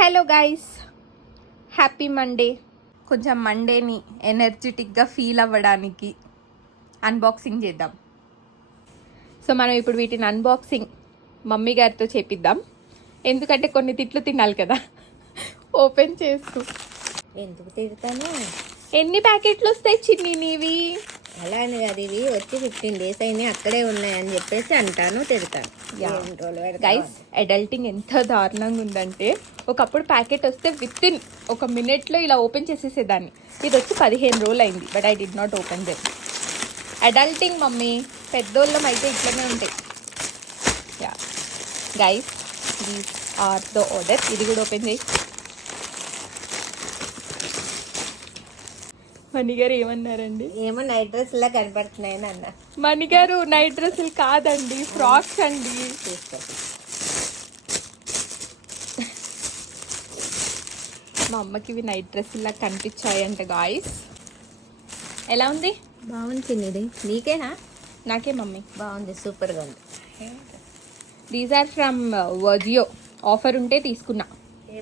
Hello guys, happy Monday. కొంచెం మండేని ఎనర్జెటిక్గా feel అవ్వడానికి అన్బాక్సింగ్ చేద్దాం. సో మనం ఇప్పుడు వీటిని అన్బాక్సింగ్ మమ్మీ గారితో చేపిద్దాం, ఎందుకంటే కొన్ని తిట్లు తినాలి కదా. ఓపెన్ చేస్తూ ఎందుకు తిడతాను? ఎన్ని ప్యాకెట్లు వస్తాయి చిన్ని నీవి? అలా అని కాదు, ఇవి వచ్చి 15 days అయినా అక్కడే ఉన్నాయని చెప్పేసి అంటాను, తిడతాను. గైస్, అడల్టింగ్ ఎంత దారుణంగా ఉందంటే, ఒకప్పుడు ప్యాకెట్ వస్తే విత్ ఇన్ ఒక మినిట్లో ఇలా ఓపెన్ చేసేసేదాన్ని. ఇది వచ్చి 15 రోజులు అయింది, but I did not open them. Adulting mummy, పెద్దోళ్ళం అయితే ఇట్లనే ఉంటాయి. Yeah guys, these are the order. ఇది కూడా ఓపెన్ చేయి. మణిగారు ఏమన్నారండి? ఏమో నైట్ డ్రెస్ లా కనపడుతున్నాయని అన్న. మణిగారు నైట్ డ్రెస్సులు కాదండి, ఫ్రాక్స్ అండి. మా అమ్మకి ఇవి నైట్ డ్రెస్సులా కనిపించాయంట గాయస్. ఎలా ఉంది? బాగుంది. ఇది నీకేనా? నాకే మమ్మీ. బాగుంది, సూపర్గా ఉంది. These are from Virgio. Offer ఉంటే తీసుకున్నా.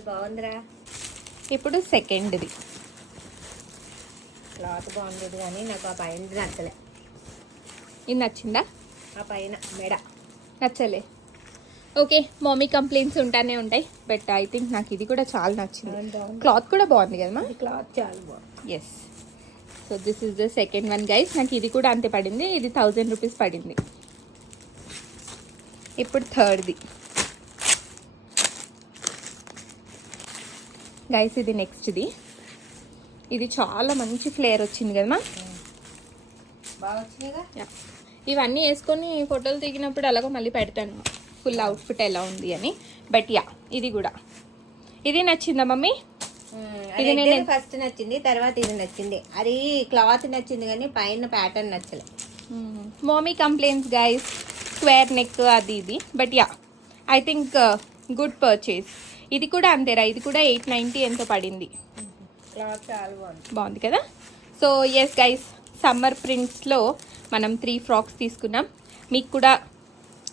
బాగుందిరా. ఇప్పుడు సెకండ్ది. క్లాత్ బాగుంది కానీ నాకు ఆ పైన నచ్చలే. ఇది నచ్చిందా? ఆ పైన మెడ నచ్చలే. ఓకే, మమ్మీ కంప్లైంట్స్ ఉంటానే ఉంటాయి, బట్ ఐ థింక్ నాకు ఇది కూడా చాలా నచ్చింది. క్లాత్ కూడా బాగుంది కదమ్మా? క్లాత్ చాలా బాగుంది. Yes. So this is the second one guys. నాకు ఇది కూడా అంతే పడింది, ఇది 1000 రూపీస్ పడింది. ఇప్పుడు థర్డ్ది గైస్, ఇది నెక్స్ట్ది. ఇది చాలా మంచి ఫ్లేర్ వచ్చింది కదమ్మా. బాగా వచ్చినాయిగా. ఇవన్నీ వేసుకొని ఫోటోలు దిగినప్పుడు అలాగో మళ్ళీ పెడతాను ఫుల్ అవుట్ఫిట్ ఎలా ఉంది అని. బట్ యా, ఇది కూడా. ఇది నచ్చిందా మమ్మీ? ఇది నేను ఫస్ట్ నచ్చింది, తర్వాత ఇది నచ్చింది. అది క్లాత్ నచ్చింది కానీ పైన ప్యాటర్న్ నచ్చలే. Mummy complaints guys, square neck అది ఇది. But yeah, I think good purchase. ఇది కూడా అంతేరా, ఇది కూడా 890 ఎంతో పడింది. క్లాత్ చాలా బాగుంది. బాగుంది కదా. సో ఎస్ గైస్, సమ్మర్ ప్రింట్స్లో మనం 3 ఫ్రాక్స్ తీసుకున్నాం. మీకు కూడా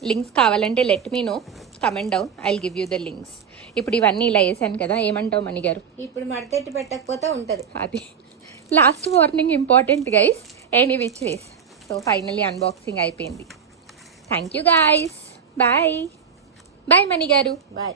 లింక్స్ కావాలంటే let me know, comment down, I will give you the links. ఇప్పుడు ఇవన్నీ ఇలా వేసాను కదా, ఏమంటావు మణి గారు? ఇప్పుడు మడతెట్టి పెట్టకపోతే ఉంటుంది. అది last warning important guys, any which ways. So finally unboxing అయిపోయింది. Thank you guys. Bye bye Mani garu. Bye.